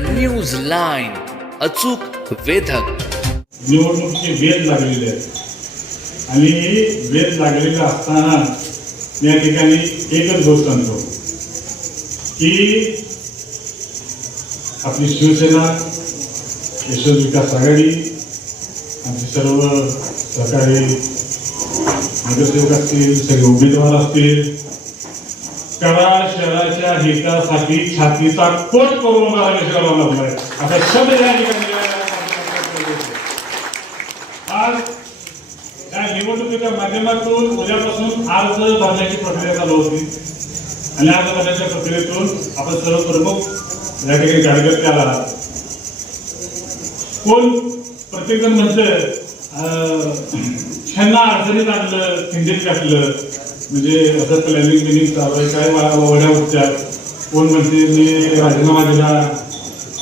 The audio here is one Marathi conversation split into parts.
न्यूज लाईन अचूक वेधक. निवडणुकीचे वेध लागलेले आहेत. आणि वेध लागलेला असताना या ठिकाणी एकच गोष्ट सांगतो. की आपली शिवसेना यशस्वी विकास आघाडी आमचे सर्व सहकारी नगरसेवक असतील सगळे उमेदवार असतील करा शहराच्या हितासाठी छातीचा कोट करून मला विचारावा लागलाय आता शब्द या ठिकाणी. आज या निवडणुकीच्या माध्यमातून उद्यापासून अर्ज भरण्याची प्रक्रिया चालू होती आणि अर्ज भरण्याच्या प्रक्रियेतून आपण सर्व प्रमुख या ठिकाणी कार्यकर्ते आला कोण? प्रत्येक जण म्हणतं ह्यांना अडचणीत आणलं खिंडीत टाकलं म्हणजे असं प्लॅनिंग बिनिंग चालू आहे. काय मला वड्या उठतात. कोण म्हणते मी राजीनामा दिला.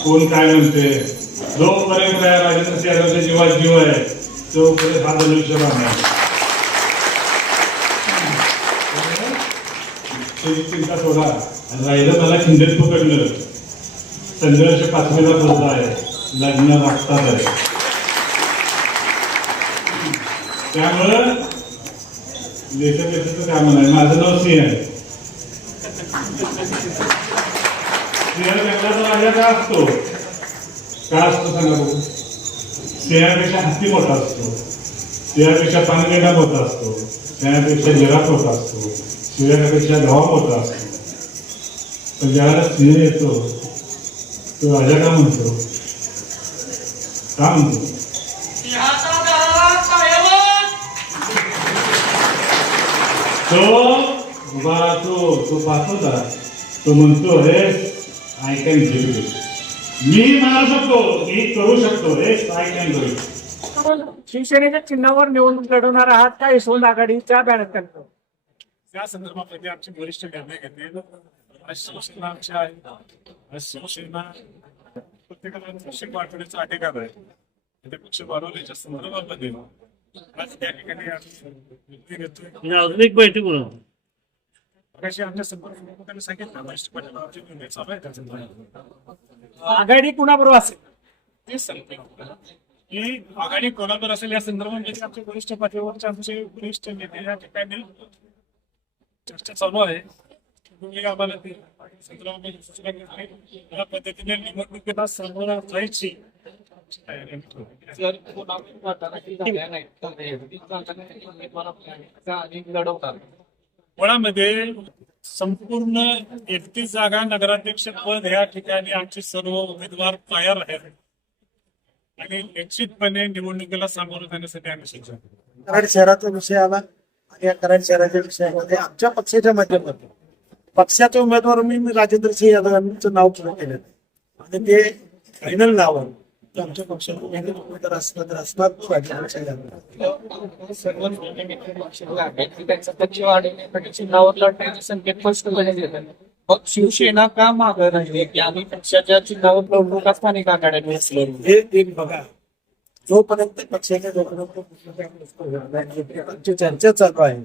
कोण काय म्हणते. जोपर्यंत या राजेंद्र सिंह यादवच्या जीवात जीव आहे तोपर्यंत हा धनुष्य राहणार. चिंता सोडा. आणि राहिलं मला खिंडीत पकडलं. संघर्ष पाचवीला बोलता आहे. लग्न लागतात आहे. त्यामुळं देशापेक्षाचं काय म्हणाय माझं नाव सिंह आहे सिंह जंगलाचा सिंहापेक्षा हत्ती मोठा सिंहापेक्षा पानगेंडा मोठा सिंहापेक्षा जगात मोठा सिंहापेक्षा धावा मोठा असतो. सिंह तो राजा का म्हणतो? का तो उभा राहतो तो पाहतो का तो म्हणतो हे आय कॅन डू मी म्हणू शकतो मी करू शकतो हे आय कॅन डू शिवसेनेच्या चिन्हावर निवडणूक लढवणार आहात का यशवंत आघाडीच्या बॅनर खाली त्या संदर्भामध्ये आमचे वरिष्ठ निर्णय घेतील शिवसेना आमच्या आहे आज शिवसेना प्रत्येकाला पक्ष वाटण्याचा अधिकार आहे. ते पक्ष वाढवण्याच्या संदर्भामध्ये आज त्या ठिकाणी आम्ही निर्णय अजून एक बैठक मगाशी आमच्या संपर्क प्रमुखांनी सांगितलं वरिष्ठ निर्णय चालू आहे आघाडी कुणाबरोबर असेल? तेच सांगतो. की आघाडी कोणाबरोबर असेल या संदर्भामध्ये आमचे वरिष्ठ पातळीवरचे आमचे वरिष्ठ नेते या ठिकाणी चर्चा चालू आहे. तुम्ही आम्हाला ते संदर्भामध्ये सूचना केली. या पद्धतीने निवडणुकीला सामोरा जायची जर झाल्या नाहीत तर उमेदवार लढवतात संपूर्ण एकतीस जागा नगराध्यक्ष पद या ठिकाणी आमचे सर्व उमेदवार तयार आहेत. आणि निश्चितपणे निवडणुकीला सामोरं जाण्यासाठी आम्ही सज्ज आहोत. कराड शहराचा विषय आला आणि या कराड शहराच्या विषयामध्ये आमच्या पक्षाच्या माध्यमातून पक्षाचे उमेदवार मी मी राजेंद्र सिंह यादव यांचं नाव पुढे केलं आणि ते फायनल नाव आहे आमच्या असणार तर असणार सर्व की त्यांचा पक्ष वाढवण्यासाठी चिन्हावर लढण्याचे संकेत स्पष्टपणे देतात मग शिवसेना का मागे राहिली की आम्ही पक्षाच्या चिन्हावर निवडणुका स्थानिक आघाड्यांनी असलो? हे एक बघा. जोपर्यंत पक्षाने जोपर्यंत आमची चर्चा चालू आहे.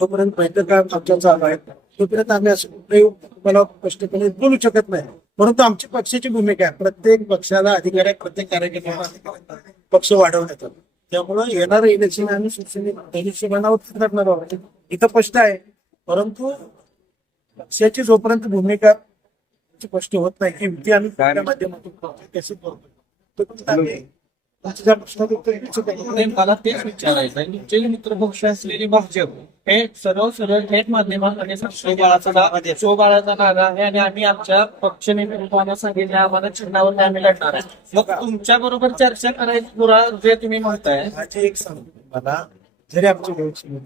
तोपर्यंत बैठका आमच्या चालू आहेत तोपर्यंत आम्ही असं मला स्पष्टपणे बोलू शकत नाही. परंतु आमची पक्षाची भूमिका आहे. प्रत्येक पक्षाला अधिकार आहे प्रत्येक कार्यकर्त्याला पक्ष वाढवण्याचा. त्यामुळं येणारं इलेक्शन आम्ही शिवसेने धनुष्यबाणावर करणार आहोत. इथं स्पष्ट आहे. परंतु पक्षाची जोपर्यंत भूमिका स्पष्ट होत नाही की युती आम्ही माध्यमातून कशी करतो मला तेच विचारायचं आहे. तुमचे मित्र पक्ष असलेले भाजप हे सर्व सरळ थेट नागा आहे आणि आम्ही आमच्या पक्ष सांगितले आम्हाला चिन्हावर आम्ही लढणार आहे. मग तुमच्या बरोबर चर्चा करायची पुरा जे तुम्ही म्हणताय. माझी एक सांगतो मला जरी आमची व्यवस्थित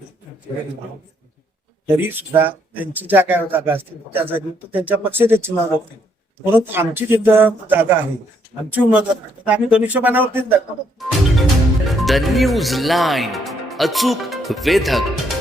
तरी सुद्धा त्यांची ज्या काय जागा असतील त्या जागी त्यांच्या पक्षाचे चिन्ह होतील परंतु आमची जिथं जागा आहे. आमची उमेदवार तर आम्ही धनुष्यबाणावरतीच दाखवतो द न्यूज लाईन अचूक वेधक.